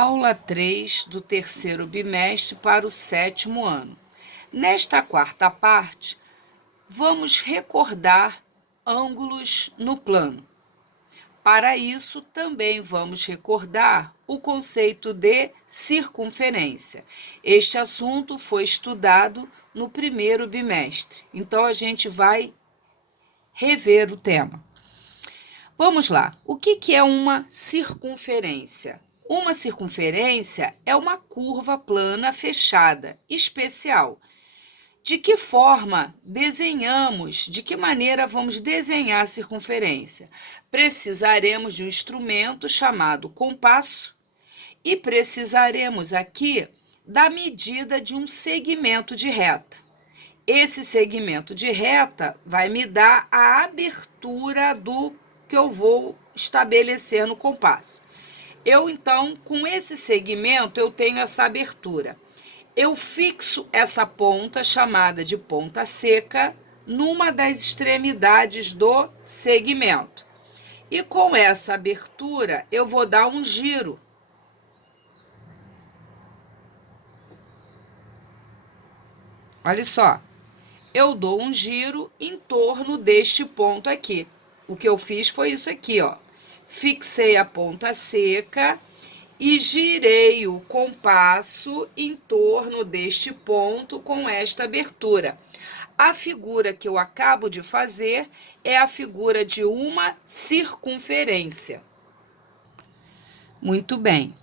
Aula 3 do terceiro bimestre para o sétimo ano. Nesta quarta parte, vamos recordar ângulos no plano. Para isso, também vamos recordar o conceito de circunferência. Este assunto foi estudado no primeiro bimestre, então a gente vai rever o tema. Vamos lá. O que é uma circunferência? Uma circunferência é uma curva plana fechada, especial. De que forma desenhamos, de que maneira vamos desenhar a circunferência? Precisaremos de um instrumento chamado compasso e precisaremos aqui da medida de um segmento de reta. Esse segmento de reta vai me dar a abertura do que eu vou estabelecer no compasso. Então, com esse segmento, eu tenho essa abertura. Eu fixo essa ponta, chamada de ponta seca, numa das extremidades do segmento. E com essa abertura, eu vou dar um giro. Olha só, eu dou um giro em torno deste ponto aqui. O que eu fiz foi isso aqui, ó. Fixei a ponta seca e girei o compasso em torno deste ponto com esta abertura. A figura que eu acabo de fazer é a figura de uma circunferência. Muito bem.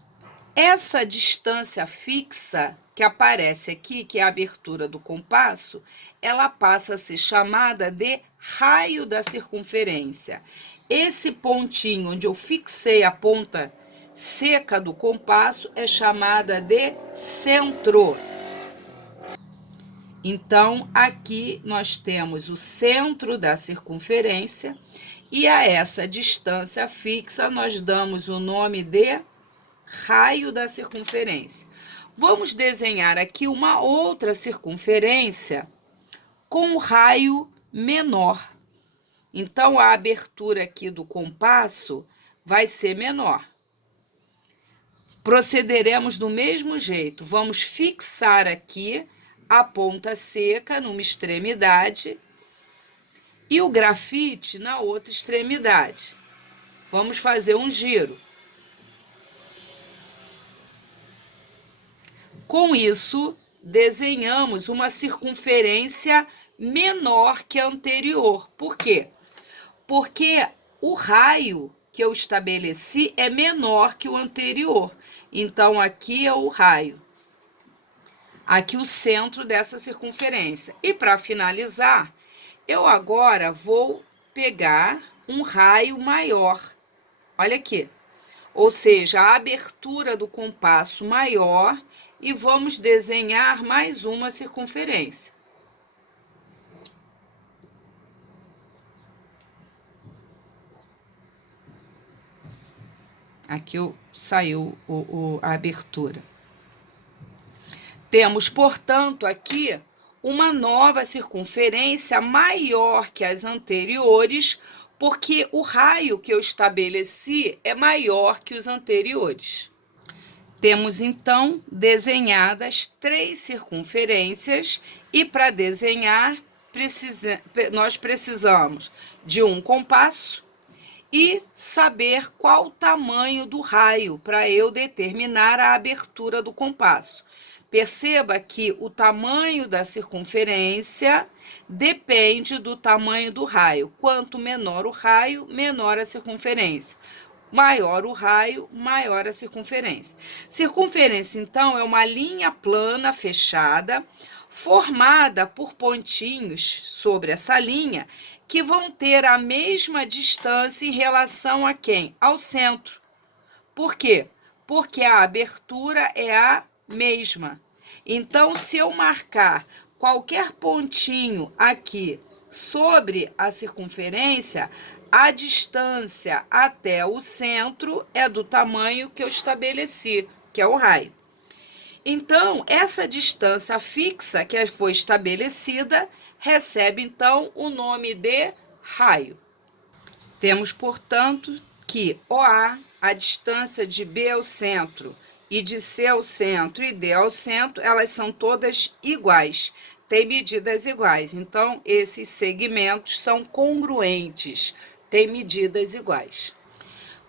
Essa distância fixa que aparece aqui, que é a abertura do compasso, ela passa a ser chamada de raio da circunferência. Esse pontinho onde eu fixei a ponta seca do compasso é chamada de centro. Então, aqui nós temos o centro da circunferência e a essa distância fixa nós damos o nome de raio da circunferência. Vamos desenhar aqui uma outra circunferência com um raio menor. Então, a abertura aqui do compasso vai ser menor. Procederemos do mesmo jeito. Vamos fixar aqui a ponta seca numa extremidade e o grafite na outra extremidade. Vamos fazer um giro. Com isso, desenhamos uma circunferência menor que a anterior. Por quê? Porque o raio que eu estabeleci é menor que o anterior. Então, aqui é o raio. Aqui o centro dessa circunferência. E para finalizar, eu agora vou pegar um raio maior. Olha aqui. Ou seja, a abertura do compasso maior e vamos desenhar mais uma circunferência. Aqui saiu a abertura. Temos, portanto, aqui uma nova circunferência maior que as anteriores, porque o raio que eu estabeleci é maior que os anteriores. Temos, então, desenhadas 3 circunferências e, para desenhar, nós precisamos de um compasso e saber qual o tamanho do raio para eu determinar a abertura do compasso. Perceba que o tamanho da circunferência depende do tamanho do raio. Quanto menor o raio, menor a circunferência. Maior o raio, maior a circunferência. Circunferência, então, é uma linha plana fechada, formada por pontinhos sobre essa linha, que vão ter a mesma distância em relação a quem? Ao centro. Por quê? Porque a abertura é a mesma. Então, se eu marcar qualquer pontinho aqui sobre a circunferência, a distância até o centro é do tamanho que eu estabeleci, que é o raio. Então, essa distância fixa que foi estabelecida recebe, então, o nome de raio. Temos, portanto, que OA, a distância de B ao centro, e de C ao centro e D ao centro, elas são todas iguais, têm medidas iguais. Então, esses segmentos são congruentes, têm medidas iguais.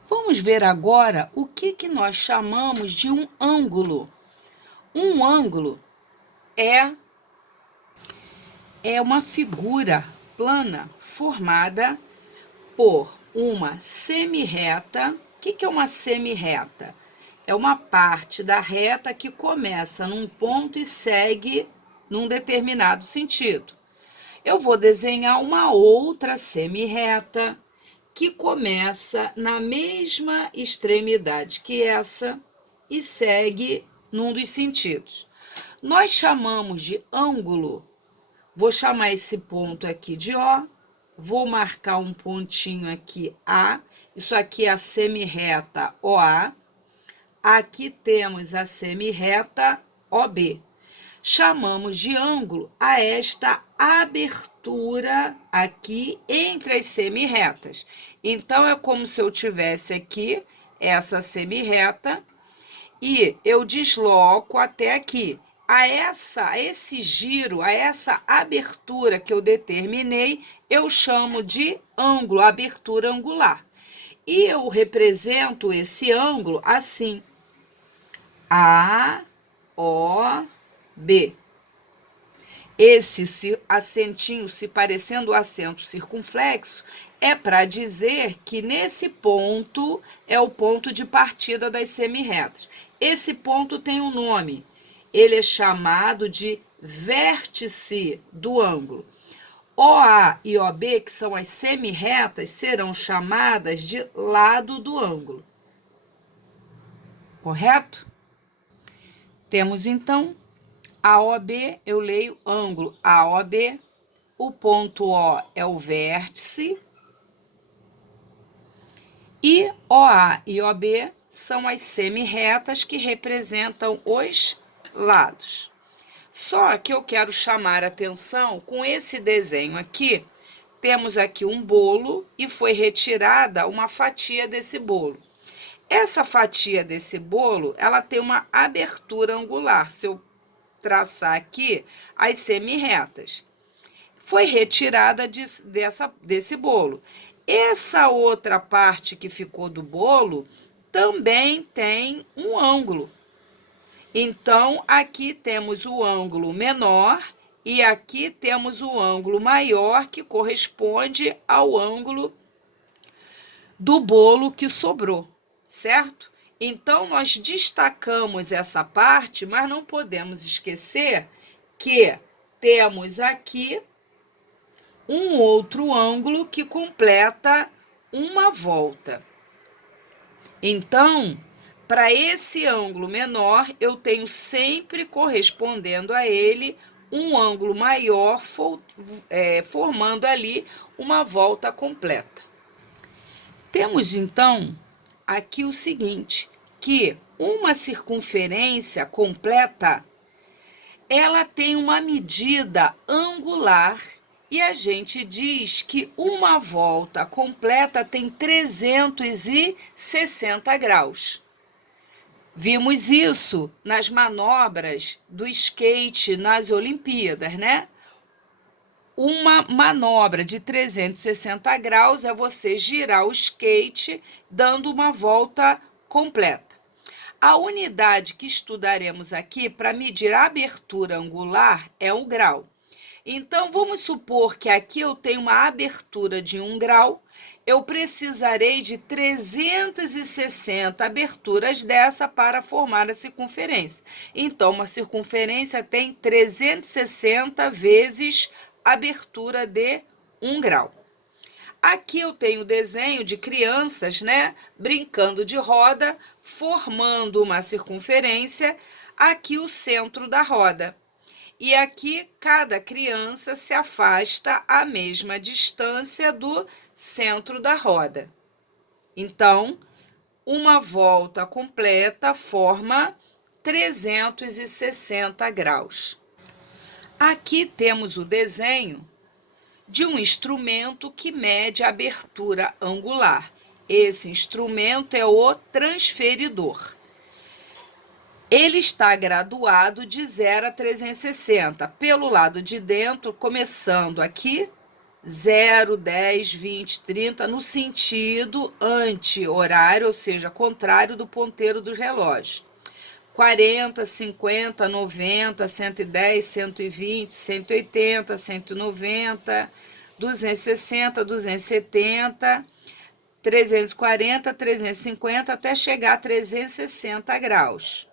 Vamos ver agora o que nós chamamos de um ângulo. Um ângulo é uma figura plana formada por uma semirreta. O que é uma semirreta? É uma parte da reta que começa num ponto e segue num determinado sentido. Eu vou desenhar uma outra semirreta que começa na mesma extremidade que essa e segue num dos sentidos. Nós chamamos de ângulo. Vou chamar esse ponto aqui de O, vou marcar um pontinho aqui A, isso aqui é a semirreta OA, aqui temos a semirreta OB. Chamamos de ângulo a esta abertura aqui entre as semirretas. Então, é como se eu tivesse aqui essa semirreta e eu desloco até aqui. A esse giro, a essa abertura que eu determinei, eu chamo de ângulo, abertura angular. E eu represento esse ângulo assim: A, O, B. Esse acentinho se parecendo o acento circunflexo é para dizer que nesse ponto é o ponto de partida das semirretas. Esse ponto tem um nome. Ele é chamado de vértice do ângulo. OA e OB, que são as semirretas, serão chamadas de lado do ângulo. Correto? Temos então AOB, eu leio ângulo AOB, o ponto O é o vértice, e OA e OB são as semirretas que representam os lados. Só que eu quero chamar a atenção com esse desenho aqui. Temos aqui um bolo e foi retirada uma fatia desse bolo. Essa fatia desse bolo, ela tem uma abertura angular. Se eu traçar aqui as semirretas, foi retirada desse bolo. Essa outra parte que ficou do bolo também tem um ângulo. Então, aqui temos o ângulo menor e aqui temos o ângulo maior, que corresponde ao ângulo do bolo que sobrou, certo? Então, nós destacamos essa parte, mas não podemos esquecer que temos aqui um outro ângulo que completa uma volta. Então, para esse ângulo menor, eu tenho sempre correspondendo a ele um ângulo maior, formando ali uma volta completa. Temos, então, aqui o seguinte, que uma circunferência completa, ela tem uma medida angular e a gente diz que uma volta completa tem 360 graus. Vimos isso nas manobras do skate nas Olimpíadas, né? Uma manobra de 360 graus é você girar o skate dando uma volta completa. A unidade que estudaremos aqui para medir a abertura angular é o grau. Então, vamos supor que aqui eu tenho uma abertura de 1 grau, eu precisarei de 360 aberturas dessa para formar a circunferência. Então, uma circunferência tem 360 vezes abertura de 1 grau. Aqui eu tenho o desenho de crianças, né, brincando de roda, formando uma circunferência, aqui o centro da roda. E aqui cada criança se afasta a mesma distância do centro da roda. Então, uma volta completa forma 360 graus. Aqui temos o desenho de um instrumento que mede a abertura angular. Esse instrumento é o transferidor. Ele está graduado de 0 a 360. Pelo lado de dentro, começando aqui, 0, 10, 20, 30, no sentido anti-horário, ou seja, contrário do ponteiro dos relógios. 40, 50, 90, 110, 120, 180, 190, 260, 270, 340, 350, até chegar a 360 graus.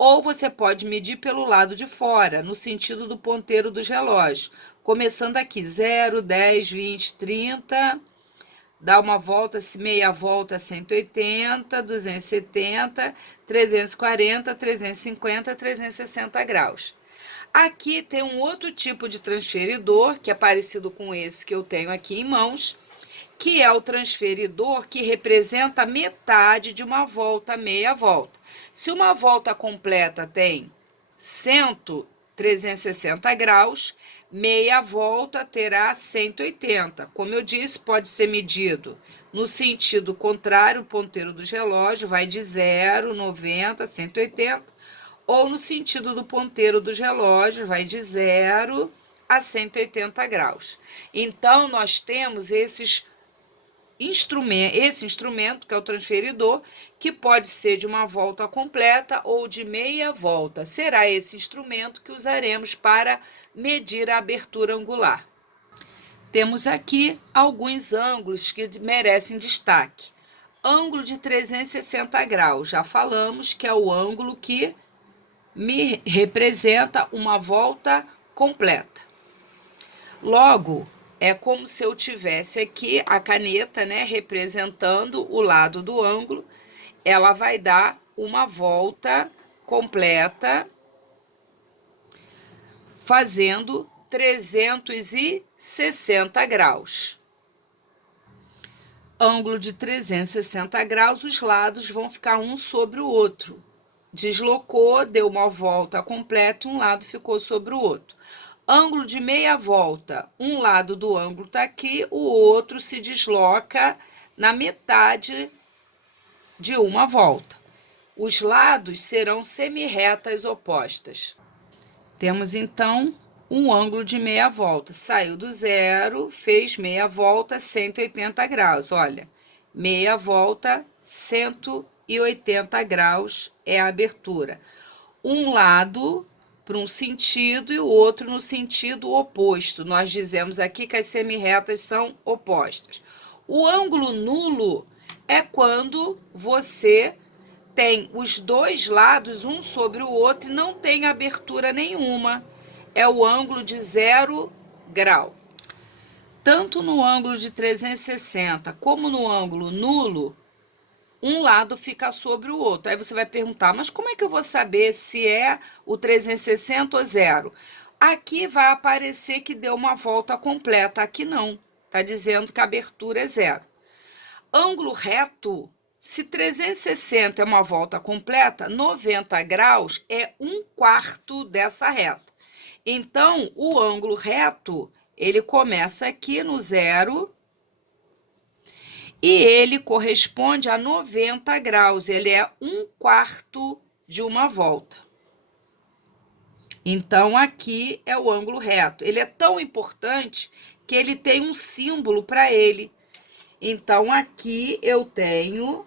Ou você pode medir pelo lado de fora, no sentido do ponteiro dos relógios. Começando aqui, 0, 10, 20, 30, dá uma volta, meia volta, 180, 270, 340, 350, 360 graus. Aqui tem um outro tipo de transferidor, que é parecido com esse que eu tenho aqui em mãos, que é o transferidor que representa metade de uma volta, meia volta. Se uma volta completa tem 360 graus, meia volta terá 180. Como eu disse, pode ser medido no sentido contrário, o ponteiro dos relógios vai de 0, 90, 180, ou no sentido do ponteiro dos relógios vai de 0 a 180 graus. Então, nós temos esse instrumento, que é o transferidor, que pode ser de uma volta completa ou de meia volta. Será esse instrumento que usaremos para medir a abertura angular. Temos aqui alguns ângulos que merecem destaque. Ângulo de 360 graus, já falamos que é o ângulo que me representa uma volta completa. Logo, é como se eu tivesse aqui a caneta, né, representando o lado do ângulo. Ela vai dar uma volta completa, fazendo 360 graus. Ângulo de 360 graus, os lados vão ficar um sobre o outro. Deslocou, deu uma volta completa, um lado ficou sobre o outro. Ângulo de meia volta, um lado do ângulo está aqui, o outro se desloca na metade de uma volta. Os lados serão semirretas opostas. Temos, então, um ângulo de meia volta. Saiu do zero, fez meia volta, 180 graus. Olha, meia volta, 180 graus é a abertura. Um lado para um sentido e o outro no sentido oposto. Nós dizemos aqui que as semirretas são opostas. O ângulo nulo é quando você tem os dois lados um sobre o outro e não tem abertura nenhuma. É o ângulo de 0 grau. Tanto no ângulo de 360 como no ângulo nulo, um lado fica sobre o outro. Aí você vai perguntar, mas como é que eu vou saber se é o 360 ou 0? Aqui vai aparecer que deu uma volta completa, aqui não. Está dizendo que a abertura é 0. Ângulo reto, se 360 é uma volta completa, 90 graus é 1/4 dessa reta. Então, o ângulo reto, ele começa aqui no 0 e ele corresponde a 90 graus, ele é 1/4 de uma volta. Então, aqui é o ângulo reto. Ele é tão importante que ele tem um símbolo para ele. Então, aqui eu tenho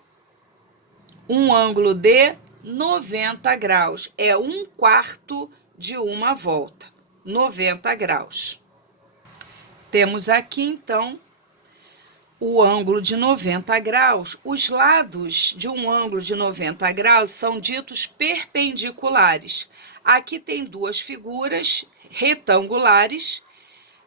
um ângulo de 90 graus, é 1/4 de uma volta, 90 graus. Temos aqui, então, o ângulo de 90 graus. Os lados de um ângulo de 90 graus são ditos perpendiculares. Aqui tem duas figuras retangulares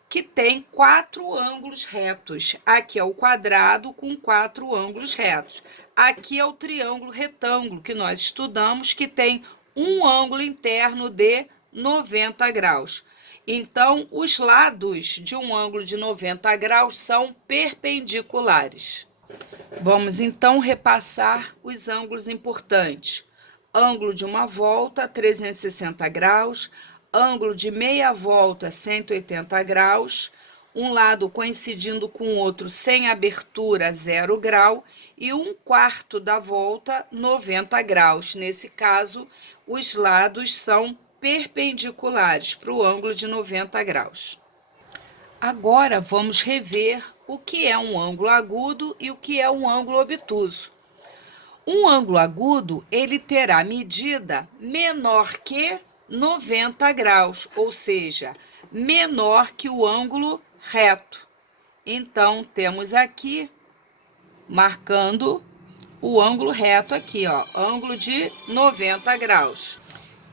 que têm 4 ângulos retos. Aqui é o quadrado com 4 ângulos retos. Aqui é o triângulo retângulo que nós estudamos, que tem um ângulo interno de 90 graus. Então, os lados de um ângulo de 90 graus são perpendiculares. Vamos, então, repassar os ângulos importantes. Ângulo de uma volta, 360 graus. Ângulo de meia volta, 180 graus. um lado coincidindo com o outro sem abertura, 0 grau, e 1/4 da volta, 90 graus. Nesse caso, os lados são perpendiculares para o ângulo de 90 graus. Agora, vamos rever o que é um ângulo agudo e o que é um ângulo obtuso. Um ângulo agudo, ele terá medida menor que 90 graus, ou seja, menor que o ângulo reto. Então, temos aqui, marcando o ângulo reto aqui, ó, ângulo de 90 graus.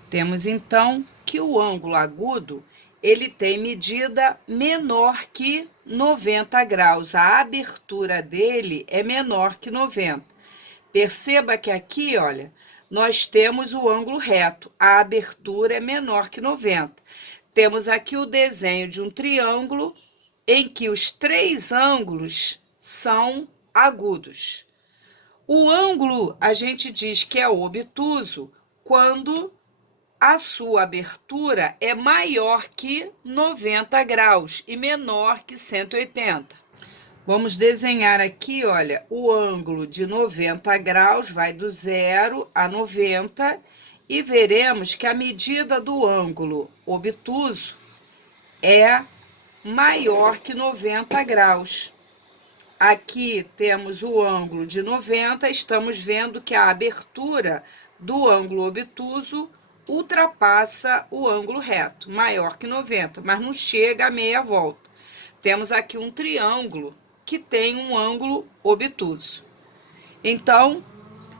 Temos, então, que o ângulo agudo, ele tem medida menor que 90 graus. A abertura dele é menor que 90. Perceba que aqui, olha, nós temos o ângulo reto. A abertura é menor que 90. Temos aqui o desenho de um triângulo em que os 3 ângulos são agudos. O ângulo, a gente diz que é obtuso quando a sua abertura é maior que 90 graus e menor que 180. Vamos desenhar aqui, olha, o ângulo de 90 graus vai do 0 a 90 e veremos que a medida do ângulo obtuso é maior que 90 graus. Aqui temos o ângulo de 90, estamos vendo que a abertura do ângulo obtuso ultrapassa o ângulo reto, maior que 90, mas não chega a meia volta. Temos aqui um triângulo que tem um ângulo obtuso. Então,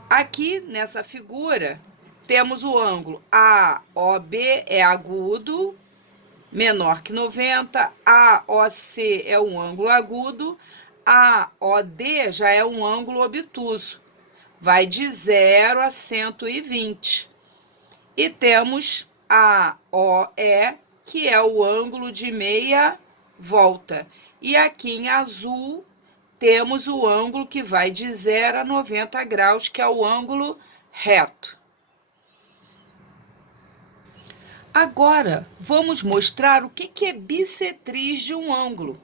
aqui nessa figura, temos o ângulo AOB é agudo, menor que 90, AOC é um ângulo agudo, AOD já é um ângulo obtuso, vai de 0 a 120. E temos AOE, que é o ângulo de meia volta. E aqui em azul temos o ângulo que vai de 0 a 90 graus, que é o ângulo reto. Agora, vamos mostrar o que é bissetriz de um ângulo.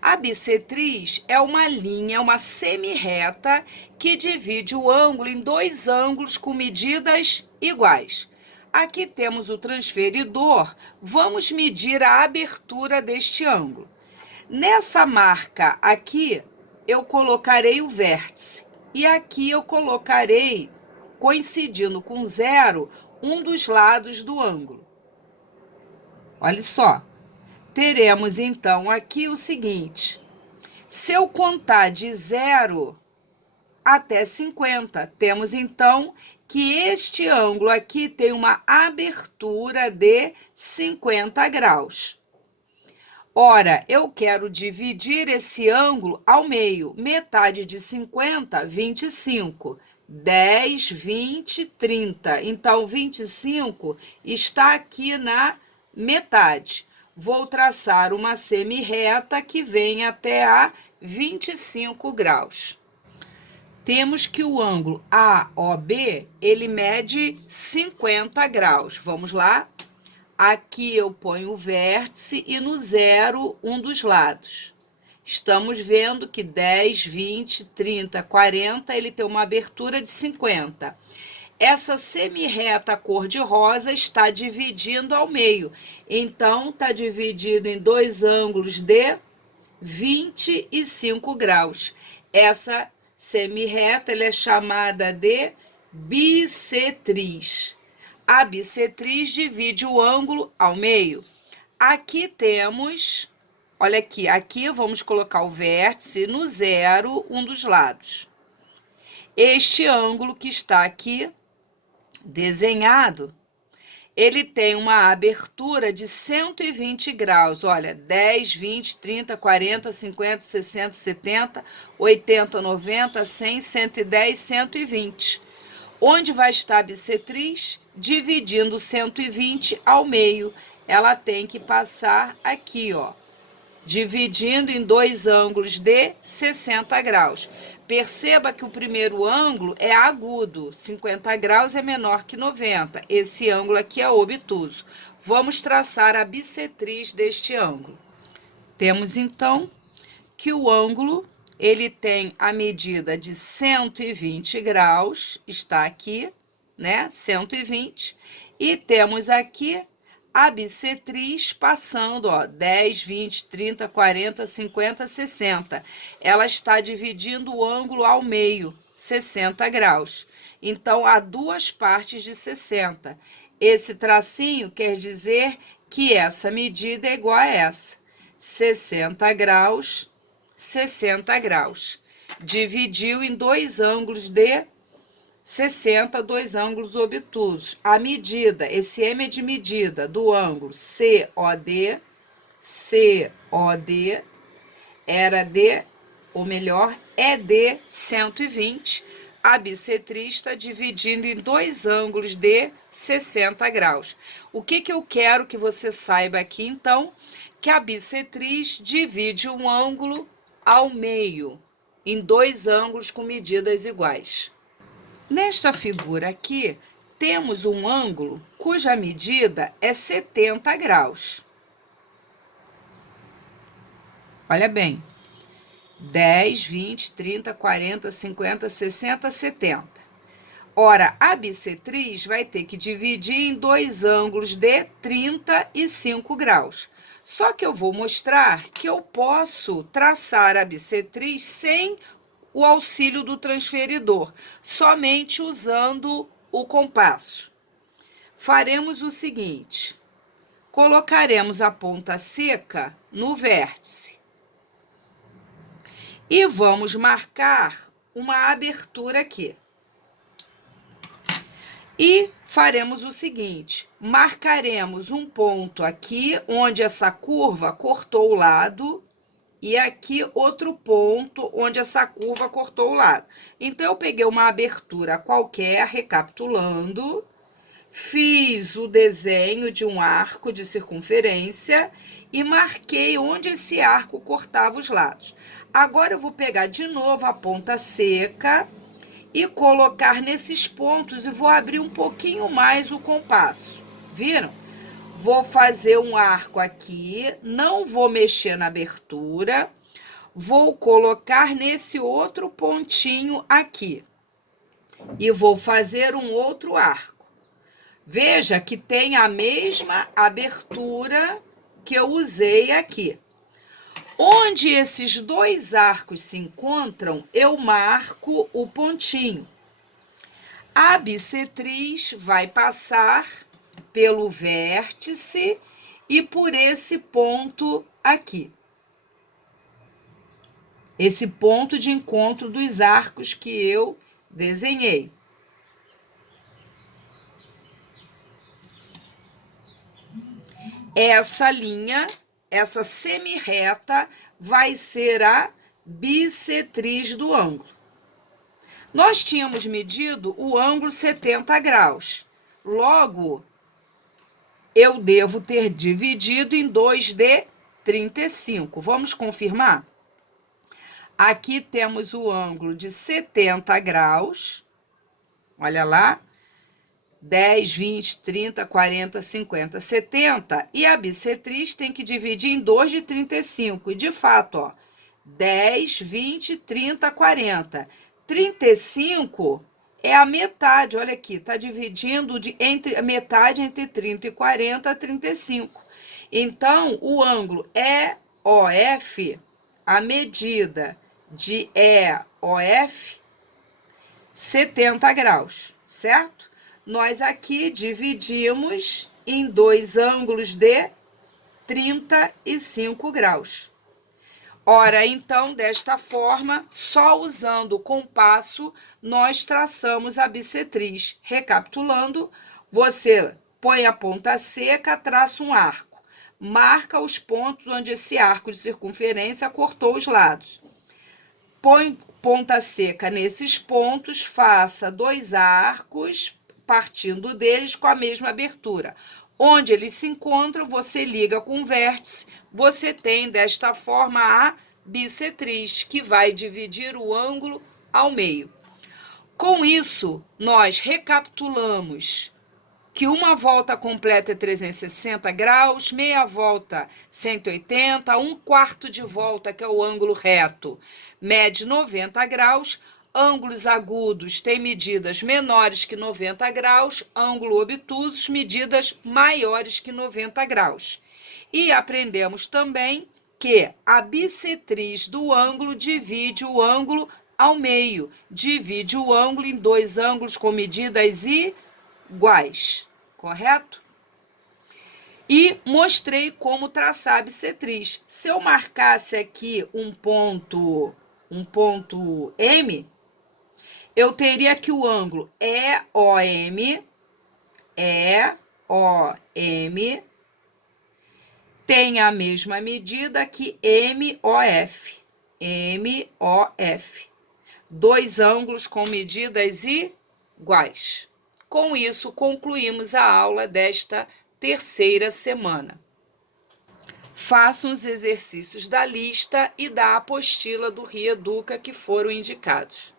A bissetriz é uma linha, uma semirreta, que divide o ângulo em 2 ângulos com medidas iguais. Aqui temos o transferidor, vamos medir a abertura deste ângulo. Nessa marca aqui, eu colocarei o vértice, e aqui eu colocarei, coincidindo com 0, um dos lados do ângulo. Olha só, teremos então aqui o seguinte: se eu contar de 0 até 50, temos então que este ângulo aqui tem uma abertura de 50 graus. Ora, eu quero dividir esse ângulo ao meio. Metade de 50, 25. 10, 20, 30. Então, 25 está aqui na metade. Vou traçar uma semirreta que vem até a 25 graus. Temos que o ângulo AOB, ele mede 50 graus. Vamos lá? Aqui eu ponho o vértice e no 0, um dos lados. Estamos vendo que 10, 20, 30, 40, ele tem uma abertura de 50. Essa semirreta cor-de-rosa está dividindo ao meio. Então, está dividido em 2 ângulos de 25 graus. Essa semirreta ela é chamada de bissetriz. A bissetriz divide o ângulo ao meio. Aqui temos, olha aqui, aqui vamos colocar o vértice no 0, um dos lados. Este ângulo que está aqui desenhado, ele tem uma abertura de 120 graus. Olha, 10, 20, 30, 40, 50, 60, 70, 80, 90, 100, 110, 120. Onde vai estar a bissetriz? Dividindo 120 ao meio. Ela tem que passar aqui, ó, dividindo em 2 ângulos de 60 graus. Perceba que o primeiro ângulo é agudo, 50 graus é menor que 90. Esse ângulo aqui é obtuso. Vamos traçar a bissetriz deste ângulo. Temos, então, que o ângulo, ele tem a medida de 120 graus, está aqui, né? 120. E temos aqui a bissetriz passando, ó, 10, 20, 30, 40, 50, 60. Ela está dividindo o ângulo ao meio, 60 graus. Então, há duas partes de 60. Esse tracinho quer dizer que essa medida é igual a essa. 60 graus, 60 graus. Dividiu em dois ângulos de 60, dois ângulos obtusos. A medida, esse M é de medida do ângulo COD, COD era de, ou melhor, é de 120. A bissetriz está dividindo em dois ângulos de 60 graus. O que eu quero que você saiba aqui, então? Que a bissetriz divide um ângulo ao meio, em dois ângulos com medidas iguais. Nesta figura aqui, temos um ângulo cuja medida é 70 graus. Olha bem, 10, 20, 30, 40, 50, 60, 70. Ora, a bissetriz vai ter que dividir em dois ângulos de 35 graus. Só que eu vou mostrar que eu posso traçar a bissetriz sem o auxílio do transferidor, somente usando o compasso. Faremos o seguinte: colocaremos a ponta seca no vértice e vamos marcar uma abertura aqui. E faremos o seguinte: marcaremos um ponto aqui onde essa curva cortou o lado e aqui outro ponto onde essa curva cortou o lado. Então, eu peguei uma abertura qualquer, recapitulando, fiz o desenho de um arco de circunferência e marquei onde esse arco cortava os lados. Agora, eu vou pegar de novo a ponta seca e colocar nesses pontos e vou abrir um pouquinho mais o compasso. Viram? Vou fazer um arco aqui, não vou mexer na abertura, vou colocar nesse outro pontinho aqui e vou fazer um outro arco. Veja que tem a mesma abertura que eu usei aqui. Onde esses dois arcos se encontram, eu marco o pontinho. A bissetriz vai passar pelo vértice e por esse ponto aqui. Esse ponto de encontro dos arcos que eu desenhei. Essa linha, essa semirreta, vai ser a bissetriz do ângulo. Nós tínhamos medido o ângulo 70 graus. Logo, eu devo ter dividido em 2 de 35. Vamos confirmar? Aqui temos o ângulo de 70 graus. Olha lá. 10, 20, 30, 40, 50, 70. E a bissetriz tem que dividir em 2 de 35. E, de fato, ó, 10, 20, 30, 40. 35 é a metade. Olha aqui, está dividindo a metade entre 30 e 40, 35. Então, o ângulo EOF, a medida de EOF, 70 graus, certo? Nós aqui dividimos em dois ângulos de 35 graus. Ora, então, desta forma, só usando o compasso, nós traçamos a bissetriz. Recapitulando, você põe a ponta seca, traça um arco. Marca os pontos onde esse arco de circunferência cortou os lados. Põe ponta seca nesses pontos, faça dois arcos, partindo deles com a mesma abertura. Onde eles se encontram, você liga com o vértice, você tem desta forma a bissetriz, que vai dividir o ângulo ao meio. Com isso, nós recapitulamos que uma volta completa é 360 graus, meia volta 180, um quarto de volta, que é o ângulo reto, mede 90 graus, ângulos agudos têm medidas menores que 90 graus, ângulo obtusos, medidas maiores que 90 graus. E aprendemos também que a bissetriz do ângulo divide o ângulo ao meio, divide o ângulo em dois ângulos com medidas iguais, correto? E mostrei como traçar a bissetriz. Se eu marcasse aqui um ponto M, eu teria que o ângulo EOM tem a mesma medida que MOF. Dois ângulos com medidas iguais. Com isso, concluímos a aula desta terceira semana. Façam os exercícios da lista e da apostila do Reeduca que foram indicados.